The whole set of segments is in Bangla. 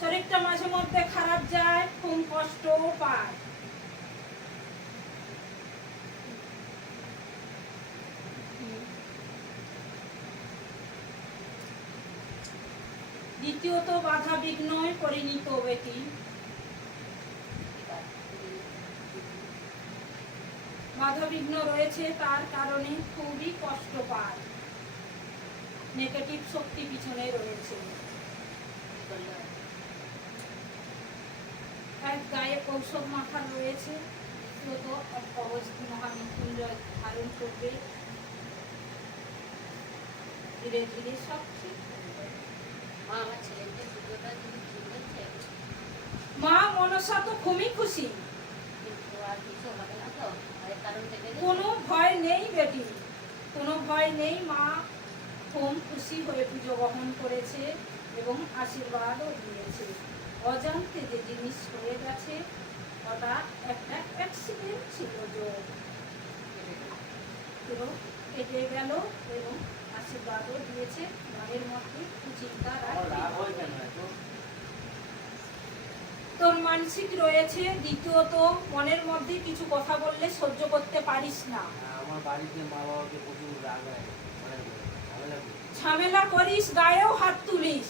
শরীরটা মাঝে মধ্যে খারাপ যায়, খুব কষ্টও পায়। দ্বিতীয়ত বাধা বিঘ্নয় পরিণত ব্যক্তি। বাধা বিঘ্ন রয়েছে, তার কারণে খুবই কষ্ট পায়, নেগেটিভ শক্তি পিছনে রয়েছে। এক গায়ে ঔষধ মাখা রয়েছে, কবচ মহামৃত্যুঞ্জয় ধারণ করবে, ধীরে ধীরে সব ঠিক। মা মনসা তো খুবই খুশি, কোনো ভয় নেই বেটি, কোনো ভয় নেই। মা খুব খুশি হয়ে পুজো গ্রহণ করেছে এবং আশীর্বাদও দিয়েছে। অজান্তে যে জিনিস হয়ে গেছে ওটা একটা অ্যাক্সিডেন্ট ছিল, পুরো কেটে গেল এবং আশীর্বাদও দিয়েছে। মায়ের মধ্যে চিন্তা তোর মানসিক রয়েছে। দ্বিতীয়ত মনের মধ্যে কিছু কথা বললে সহ্য করতে পারিস না, আমার বাড়িতে মা বাবাকে প্রচুর রাগ লাগে, ঝামেলা করিস, গায়েও হাত তুলিস,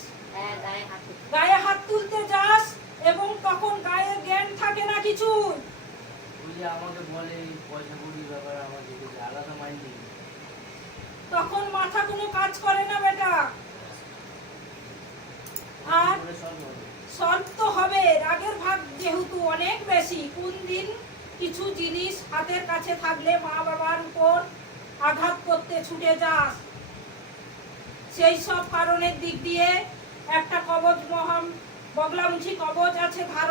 গায়ে হাত তুলতে যাস এবং তখন গায়ে জ্ঞান থাকে না কিছু। আমাকে বলে পয়সা কড়ির ব্যাপারে আমাকে আলাদা মাইন্ড নেই, তখন মাথা কোনো কাজ করে না বেটা। আর সলভ তো হবে, রাগের ভাগ যেহেতু অনেক বেশি। কোন দিন কিছু জিনিস হাতের কাছে থাকলে মা বাবার উপর আঘাত করতে ছুটে যাস, সেই সব কারণের দিক দিয়ে একটা কবচ বগলামুখী কবচ আছে ধারণ